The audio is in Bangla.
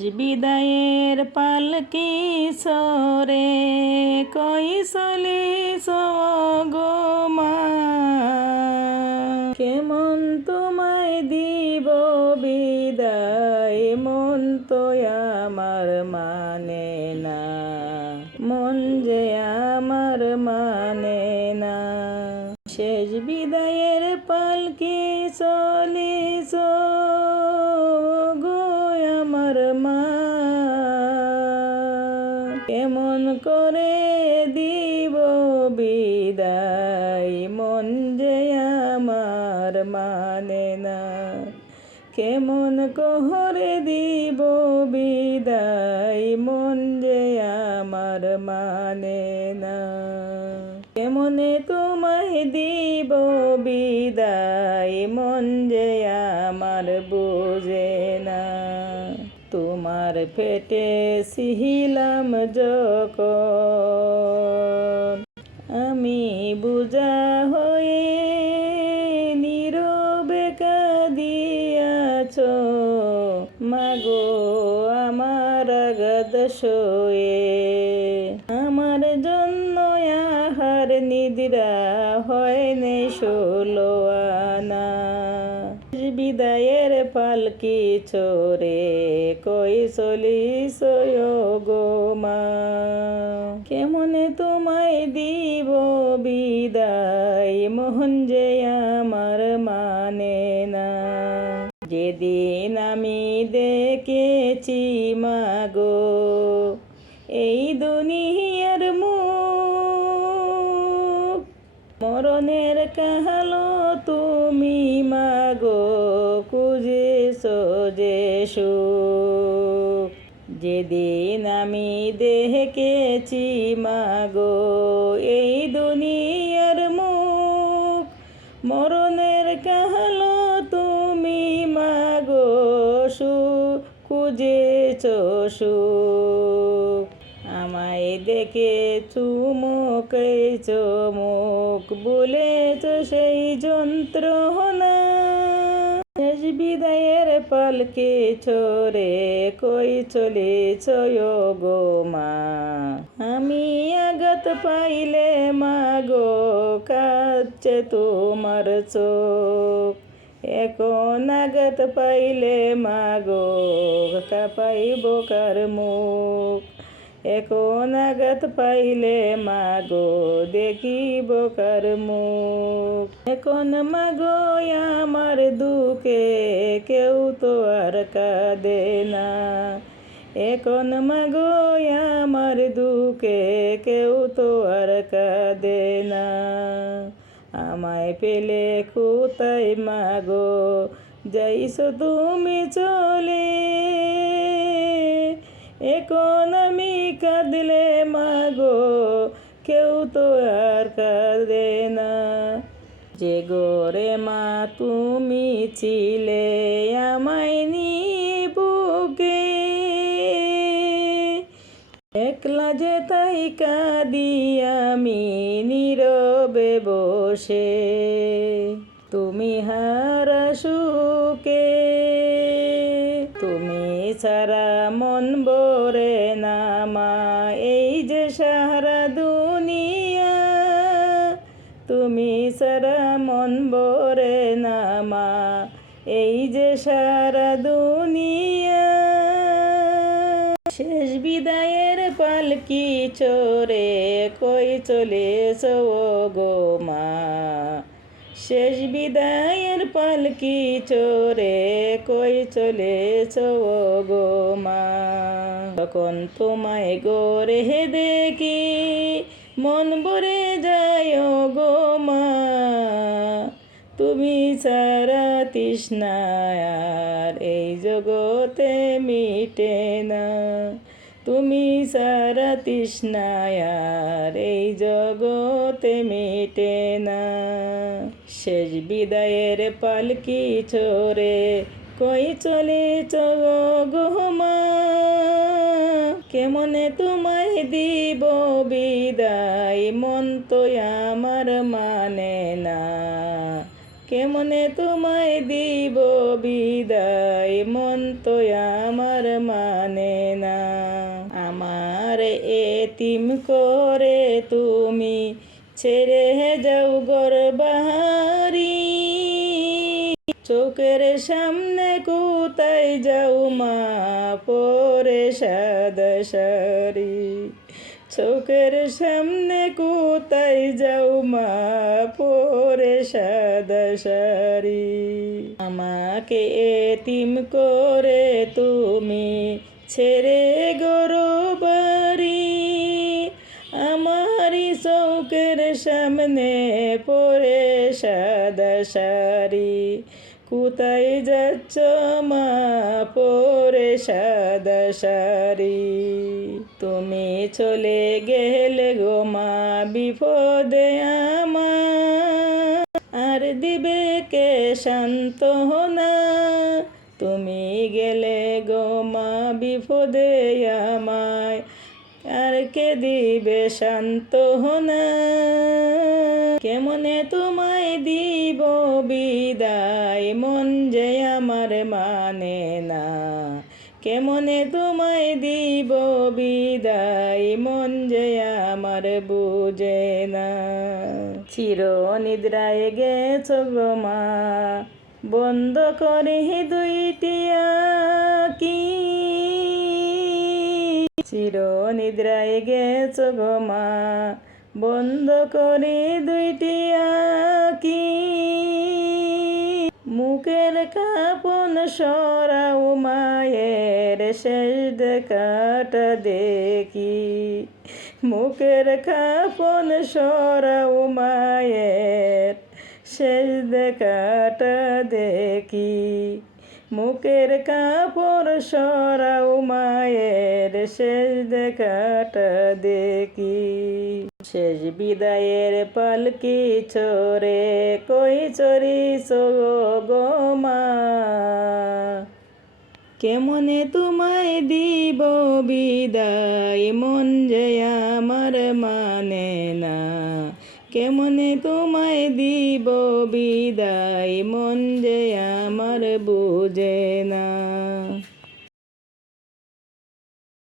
বিদায়ের পালকি সরে কই চলিস গো কেমন তোমায় দিব বিদায়? মন তো আমার মানে না। মন যে আমার মানে না। শেষ বিদায়ের পালকি চলিস কেমন করে দিব বিদায়? মন যে আমার মানে না। কেমন কহরে দিব বিদায়? মন যে আমার মানে না। কেমনে তোমায় দিব বিদায়? মন যে আমার বুঝে না। তোমার পেটে সিহিলাম যখন। আমি বুঝা হয়ে নীরবে কাঁদিয়াছ। মাগো আমার গদ শোয়ে। আমার জন্য আহার নিদ্রা হয় নে ষোলো আনা। বিদায়ের পালকি চোরে, কই চলিস গো মা? কেমনে তোমায় দিব বিদায়, মোহন যে আমার মানে না? যেদিন আমি দেখেছি মাগো এই দুনিয়ার মরণের কাহালো তুমি মাগো খুঁজেছ যে সুখ। যেদিন আমি দেখেছি মাগো এই দুনিয়ার মুখ, মরণের কাহালো তুমি মাগো সু খুঁজেছ সুখ। দেখে চুমুকে চমুক বলেছ সেই যন্ত্রণা। শেষ বিদায়ের পালকে চোরে, কই চলেছ গো মা? আমি আগত পাইলে মাগো কাচ্ছে তোমার চোখ। এখন আঘাত পাইলে মাগো, কাপাইব কার মুখ? এখন আঘাত পাইলে মাগো, দেখিব কার মুখ। এখন মাগো, আমার দুঃখে কেউ তো আর কাঁদে না। এখন মাগো, আমার দুঃখে কেউ তো আর কাঁদে না। আমায় পেলে কোথায় মাগো, যাইছো তুমি চলে। এখন আমি কাঁদলে মাগো? কেউ তো আর কাঁদে না। যে গোরে মা, তুমি ছিলে আমায় নিবুকে একলা যে তাই কাঁদি আমি নীরবে বসে। তুমি হারা সুকে তুমি মন বরে নামা, এই যে সারা দুনিয়া, তুমি সারা মন বরে নামা, এই যে সারা দুনিয়া। শেষ বিদায়ের পালকি চোরে, কই চলেছ গো মা? শেষ বিদায়ের পালকি চোরে কই চলেছ গো মা? তখন তোমায় গোরে দেখি মন ভরে যায় গো মা। তুমি সারা তৃষ্ণায়ার এই জগতে মিটে না। তুমি সারা তৃষ্ণায়ার এই জগতে মিটে না। শেষ বিদায়ের পালকি ছোরে কই চলে গহমা? কেমনে তোমায় দিব বিদায়? মন তো আমার মানে না। কেমনে তোমায় দিব বিদায়? মন তো আমার মানে না। আমার এতিম করে তুমি ছেড়ে যাও গর বাহারি চোখের সামনে কোথায় যাও মা, পরে সাদা শাড়ি। চোখের সামনে কোথায় যাও মা, পরে সাদা আমাকে এতিম করে তুমি ছেড়ে গরো বাড়ি। আমারই চৌকের সামনে পরে সাদা কোথায় যাচ্ছ মা পরে সাদা শাড়ি তুমি চলে গেলে গো মা, বিপদে আর দিবে কে শান্ত না তুমি গেলে গো মা, বিপদে আমায়। আর কে দিবে শান্ত না কেমনে তোমায় দিব বিদায়? মন যে আমার মানে না। কেমনে তোমায় দিব বিদায়? মন যে আমার বুঝে না। চির নিদ্রায় গেছ গো মা। বন্ধ করে দুইটি কি চির নিদ্রায় গেছ গো মা। বন্ধ করে দুইটি আকি। মুখের কাপন সরাও মায়ের শেষ দেখাটা দেখি। মুখের কাপন সরাও মায়ের শেষ দেখাটা দেখি। মুখের কাপড় সরাও মায়ের শেষ দেখাটা দেখি। শেষ বিদায়ের পালকি চরে? কই চরি গো কেমনে তোমায় দিব বিদায়? মন যে আমার মানে না। কেমনে তোমায় দিব বিদায়? মন যে আমার বুঝে না।